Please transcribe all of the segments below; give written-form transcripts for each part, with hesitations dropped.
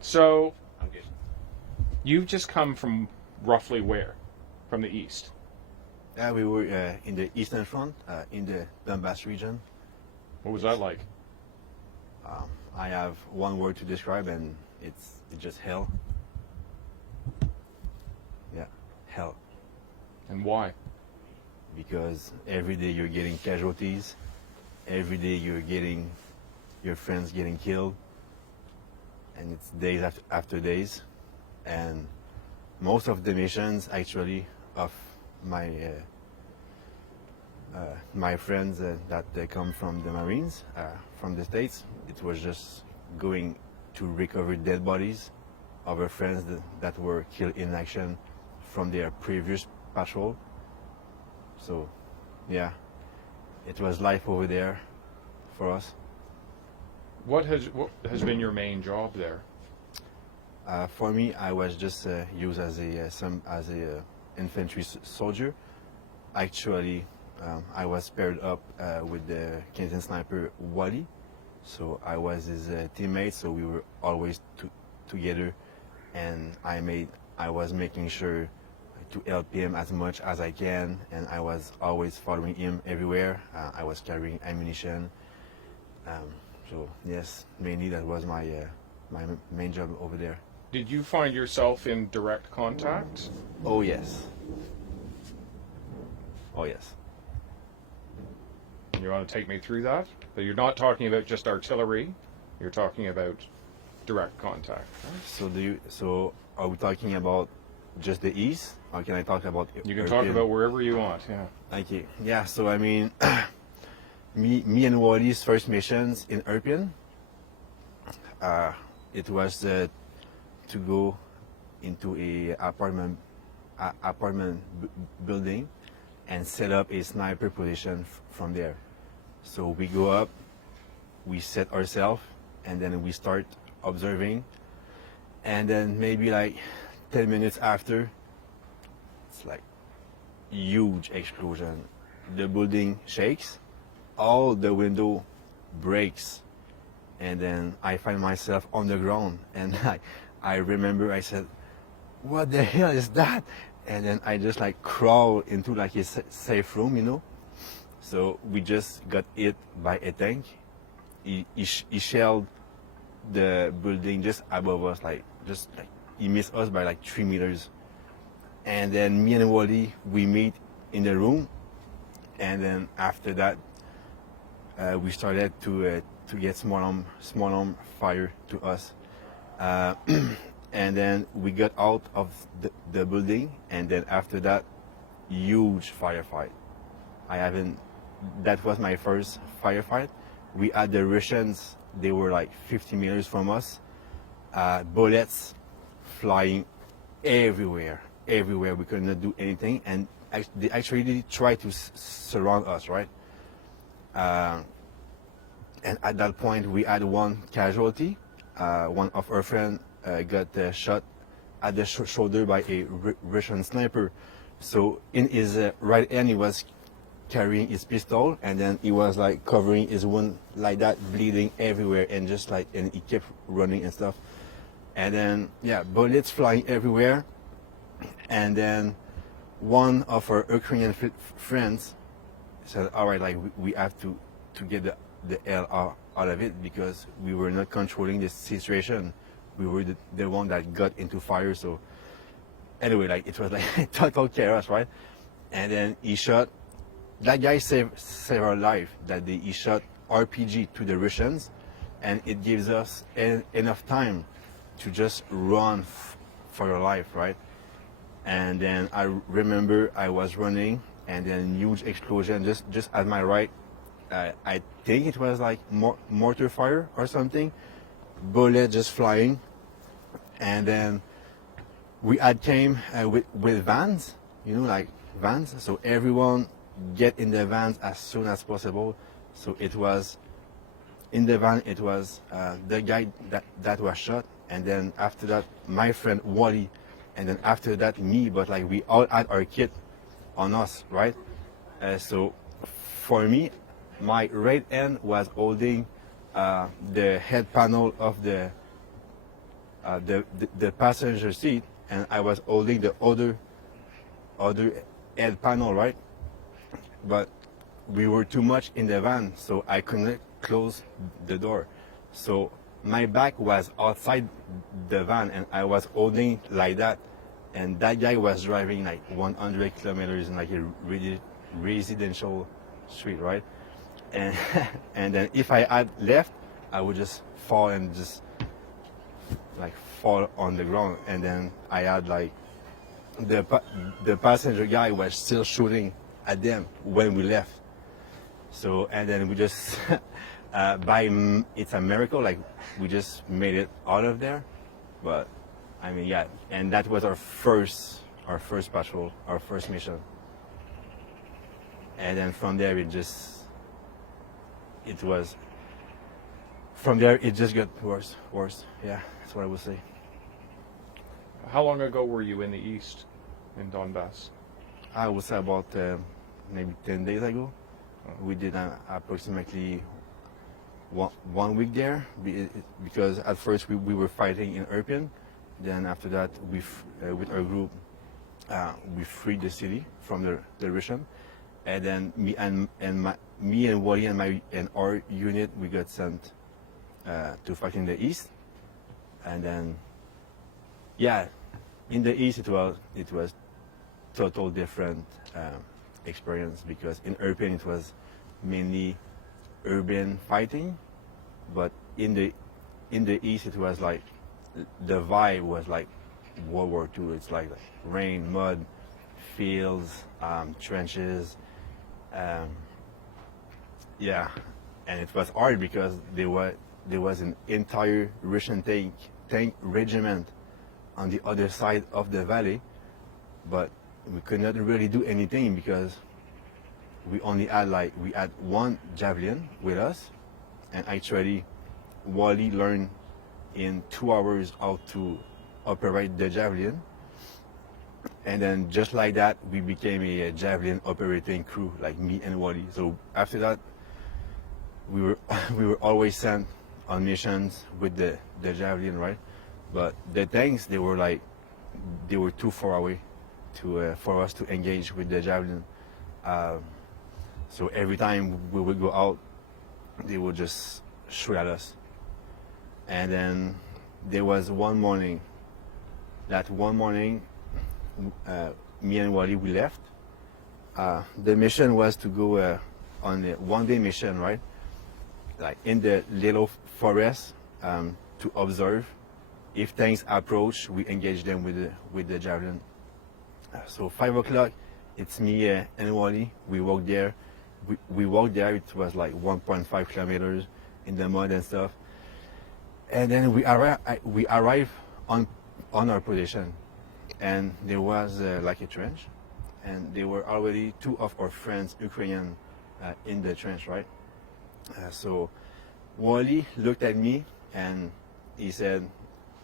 So, you've just come from roughly where? From the east? We were in the Eastern Front, in the Donbass region. What was that like? I have one word to describe, and it's just hell. Yeah, hell. And why? Because every day you're getting casualties. Every day you're getting your friends getting killed. And it's days after days. And most of the missions, actually, of my friends that they come from the Marines, from the States, it was just going to recover dead bodies of our friends that were killed in action from their previous patrol. So, yeah, it was life over there for us. What has been your main job there? For me, I was just used as a infantry soldier. Actually, I was paired up with the Canadian sniper Wally, so I was his teammate. So we were always together, and I was making sure to help him as much as I can, and I was always following him everywhere. I was carrying ammunition. So yes, mainly that was my main job over there. Did you find yourself in direct contact? Oh yes. Oh yes. You want to take me through that? So you're not talking about just artillery. You're talking about direct contact. So are we talking about just the east, or can I talk about? You can talk about wherever you want. Yeah. Okay. Yeah. So I mean, me and Wally's first missions in Irpin. It was to go into a apartment building and set up a sniper position from there. So we go up, we set ourselves, and then we start observing. And then maybe like 10 minutes after, it's like huge explosion. The building shakes, all the window breaks, and then I find myself on the ground. And I remember I said, "What the hell is that?" And then I just like crawl into like a safe room, you know. So we just got hit by a tank. He shelled the building just above us, like he missed us by like 3 meters. And then me and Wally, we meet in the room, and then after that, we started to get small arm fire to us. And then we got out of the building, and then after that, huge firefight. That was my first firefight. We had the Russians, they were like 50 meters from us. Bullets flying everywhere. We could not do anything, and they actually tried to surround us, right? And at that point, we had one casualty. One of our friends got shot at the shoulder by a Russian sniper. So in his right hand, he was carrying his pistol, and then he was like covering his wound like that, bleeding everywhere, and he kept running and stuff. And then bullets flying everywhere. And then one of our Ukrainian friends said, "All right, like we have to get the hell out of it, because we were not controlling the situation. We were the one that got into fire." So anyway, like it was like total chaos, right? And then he shot. That guy saved our life. He shot RPG to the Russians, and it gives us enough time to just run for your life, right? And then I remember I was running, and then huge explosion just at my right. I think it was like mortar fire or something. Bullet just flying, and then we had came with vans, you know, like vans. So everyone get in the vans as soon as possible. So it was in the van. It was the guy that was shot, and then after that my friend Wally, and then after that me. But like we all had our kit on us, right? So for me, my right hand was holding the head panel of the the passenger seat, and I was holding the other head panel, right? But we were too much in the van, so I couldn't close the door. So my back was outside the van, and I was holding like that. And that guy was driving like 100 kilometers in like a really residential street, right? And and then if I had left, I would just fall and just like fall on the ground. And then I had like the passenger guy was still shooting at them when we left. So and then we just it's a miracle, like we just made it out of there. But I mean, yeah, and that was our first patrol, our first mission. And then from there it just got worse. Yeah, that's what I would say. How long ago were you in the east, in Donbass? I would say about maybe 10 days ago. We did approximately 1 week there because at first we were fighting in Irpin. Then after that, with our group, we freed the city from the Russian. And then me and Wally and our unit, we got sent to fight in the east. And then, yeah, in the east it was total different experience because in Irpin it was mainly urban fighting, but in the east it was like the vibe was like World War II. It's like rain, mud, fields, trenches. Yeah, and it was hard because there was an entire Russian tank regiment on the other side of the valley, but we could not really do anything because we had one Javelin with us, and actually Wally learned in 2 hours how to operate the Javelin. And then just like that, we became a Javelin operating crew, like me and Wally. So after that, we were always sent on missions with the Javelin, right? But the tanks, they were too far away for us to engage with the Javelin. So every time we would go out, they would just shoot at us. And then there was one morning. That one morning, me and Wally, we left. The mission was to go on a one-day mission, right? Like in the little forest to observe. If tanks approach, we engage them with the Javelin. So 5 o'clock, it's me and Wally. We walked there. We walked there. It was like 1.5 kilometers in the mud and stuff. And then we arrived on our position, and there was like a trench, and there were already 2 of our friends, Ukrainian, in the trench, right? So Wally looked at me and he said,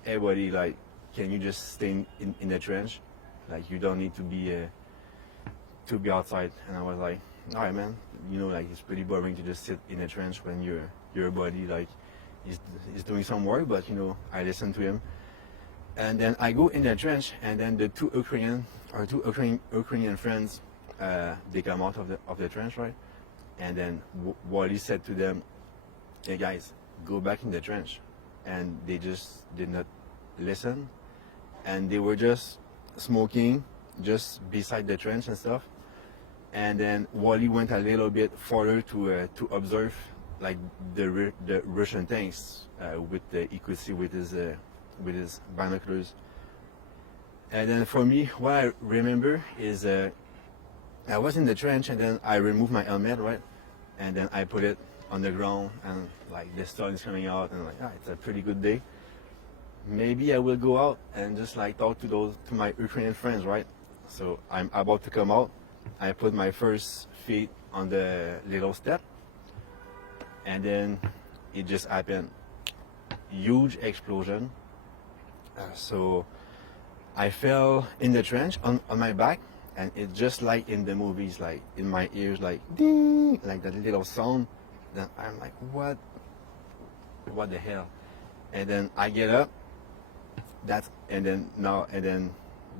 "Hey buddy, like, can you just stay in the trench? Like, you don't need to be outside." And I was like, "All right, man. You know, like, it's pretty boring to just sit in a trench when your buddy like is doing some work." But you know, I listened to him. And then I go in the trench, and then the two Ukrainian friends, they come out of the trench, right? And then Wally said to them, "Hey guys, go back in the trench." And they just did not listen, and they were just smoking just beside the trench and stuff. And then Wally went a little bit further to observe like the Russian tanks he could see with his binoculars. And then for me, what I remember is I was in the trench, and then I removed my helmet, right? And then I put it on the ground, and like the sun is coming out, and like, it's a pretty good day. Maybe I will go out and just like talk to my Ukrainian friends, right? So I'm about to come out. I put my first feet on the little step, and then it just happened. Huge explosion. So I fell in the trench on my back, and it's just like in the movies, like in my ears, like ding, like that little sound. Then I'm like, what the hell? And then I get up, that's and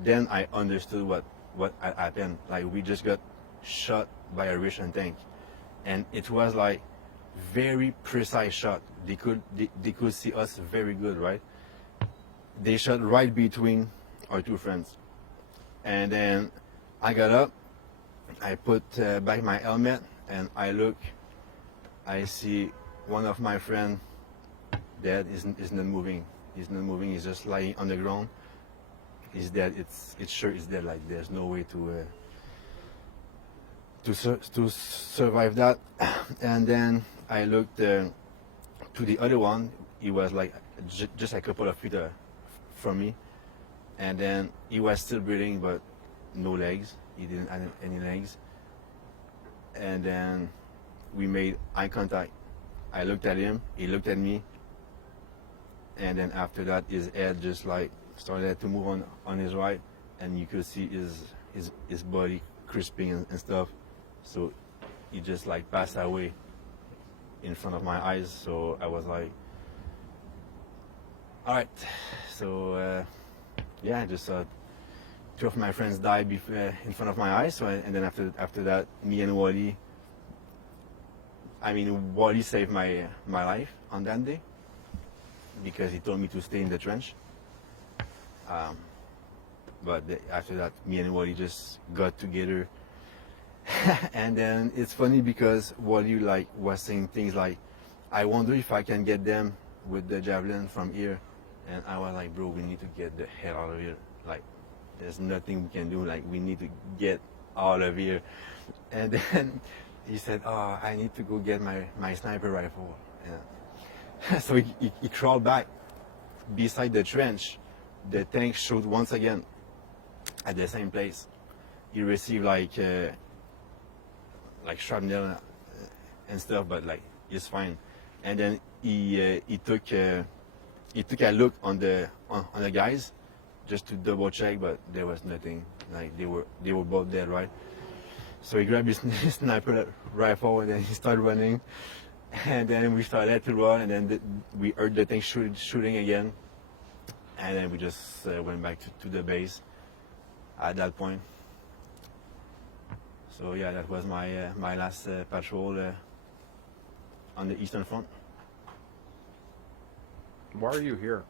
then I understood what had happened. Like we just got shot by a Russian tank, and it was like very precise shot. They could see us very good, right? They shot right between our two friends, and then I got up, I put back my helmet, and I look, I see one of my friend dead. Is not moving. He's not moving. He's just lying on the ground. He's dead. It's sure he's dead. Like there's no way to survive that. And then I looked to the other one. He was like just a couple of feet from me, and then he was still breathing but no legs. He didn't have any legs. And then we made eye contact. I looked at him. He looked at me. And then after that, his head just like started to move on his right, and you could see his body crisping and stuff. So he just like passed away in front of my eyes. So I was like, all right. So yeah, just two of my friends died in front of my eyes. So and then after that, me and Wally. I mean, Wally saved my life on that day, because he told me to stay in the trench. But after that, me and Wally just got together. And then it's funny because Wally like was saying things like, I wonder if I can get them with the Javelin from here. And I was like, bro, we need to get the hell out of here. Like, there's nothing we can do. Like, we need to get out of here. And then he said, oh, I need to go get my sniper rifle. Yeah. So he crawled back beside the trench. The tank shot once again at the same place. He received like shrapnel and stuff, but like he's fine. And then he took a look on the guys just to double check, but there was nothing. Like they were both dead, right? So he grabbed his sniper rifle and then he started running. And then we started to run, and then we heard the tank shooting again. And then we just went back to the base at that point. So yeah, that was my last patrol on the Eastern Front. Why are you here?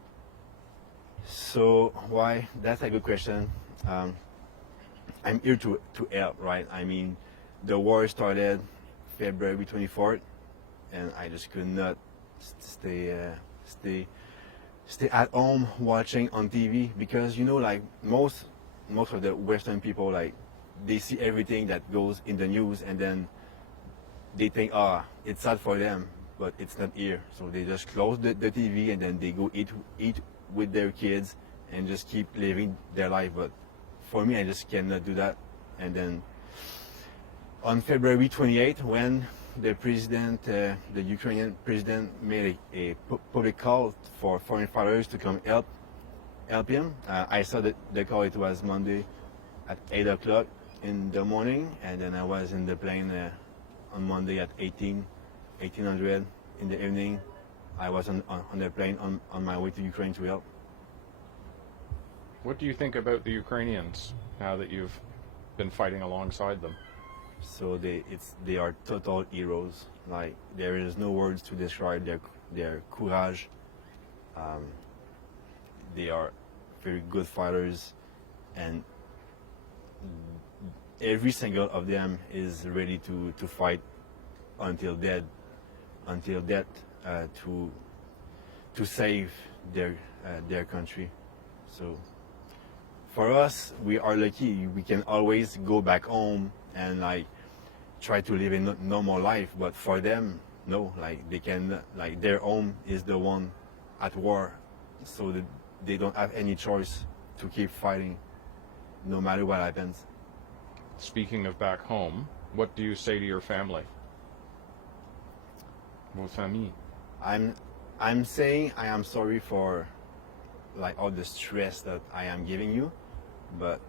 So why? That's a good question. I'm here to help, right? I mean, the war started February 24th. And I just could not stay at home watching on TV, because like most of the Western people, like they see everything that goes in the news and then they think, it's sad for them, but it's not here. So they just close the TV and then they go eat with their kids and just keep living their life. But for me, I just cannot do that. And then on February 28th, when the president, the Ukrainian president, made a public call for foreign fighters to come help him. I saw the call. It was Monday at 8 o'clock in the morning, and then I was in the plane on Monday at 1800 in the evening. I was on the plane on my way to Ukraine to help. What do you think about the Ukrainians now that you've been fighting alongside them? So they are total heroes. Like there is no words to describe their courage. They are very good fighters, and every single of them is ready to fight until death to save their country. So for us, we are lucky. We can always go back home and like try to live a normal life, but for them, no. Like they can, like their home is the one at war, so that they don't have any choice to keep fighting, no matter what happens. Speaking of back home, what do you say to your family? Vos familles. I'm saying I am sorry for like all the stress that I am giving you, but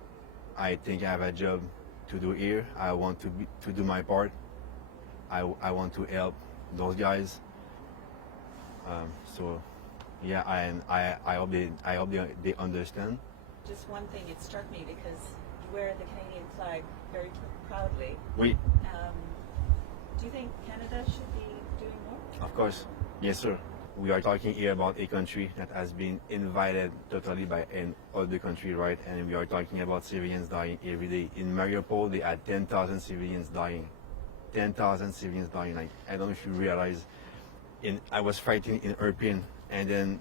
I think I have a job to do here. I want to do my part. I want to help those guys. So Yeah, and I hope they understand. Just one thing, it struck me because you wear the Canadian flag very proudly. Oui, Do you think Canada should be doing more? of course. Yes, sir. We are talking here about a country that has been invaded totally by an other country, right? And we are talking about civilians dying every day. In Mariupol, they had 10,000 civilians dying. 10,000 civilians dying. Like, I don't know if you realize. I was fighting in Irpin, and then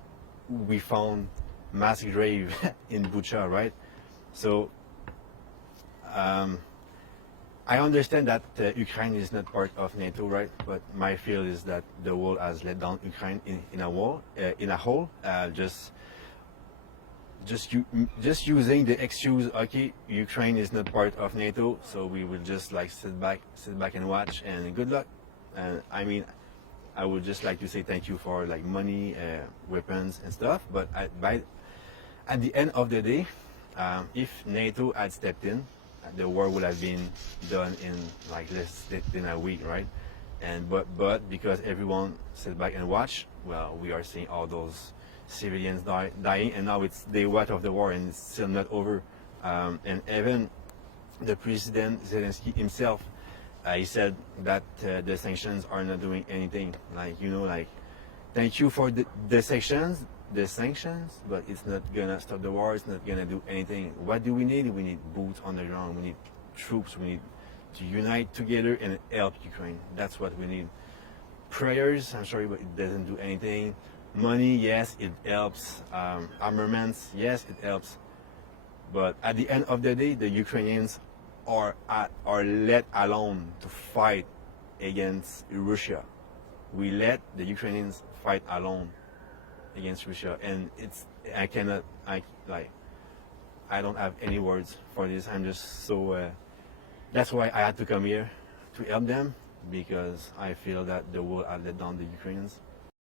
we found mass grave in Bucha, right? So I understand that Ukraine is not part of NATO, right? But my feel is that the world has let down Ukraine in a whole. Just using the excuse, okay, Ukraine is not part of NATO, so we will just like sit back and watch, and good luck. And I mean, I would just like to say thank you for like money, weapons, and stuff. But at the end of the day, if NATO had stepped in, the war would have been done in like less than a week, right? And but because everyone sit back and watch, well, we are seeing all those civilians dying, and now it's day one of the war, and it's still not over. And even the President Zelensky himself, he said that the sanctions are not doing anything. Like, you know, like, thank you for the sanctions, but it's not gonna stop the war. It's not gonna do anything. What do we need? We need boots on the ground. We need troops. We need to unite together and help Ukraine. That's what we need. Prayers, I'm sorry, but it doesn't do anything. Money, yes, it helps. Armaments, yes, it helps. But at the end of the day, the Ukrainians are let alone to fight against Russia. We let the Ukrainians fight alone against Russia, and I don't have any words for this. I'm just so. That's why I had to come here to help them, because I feel that the world had let down the Ukrainians.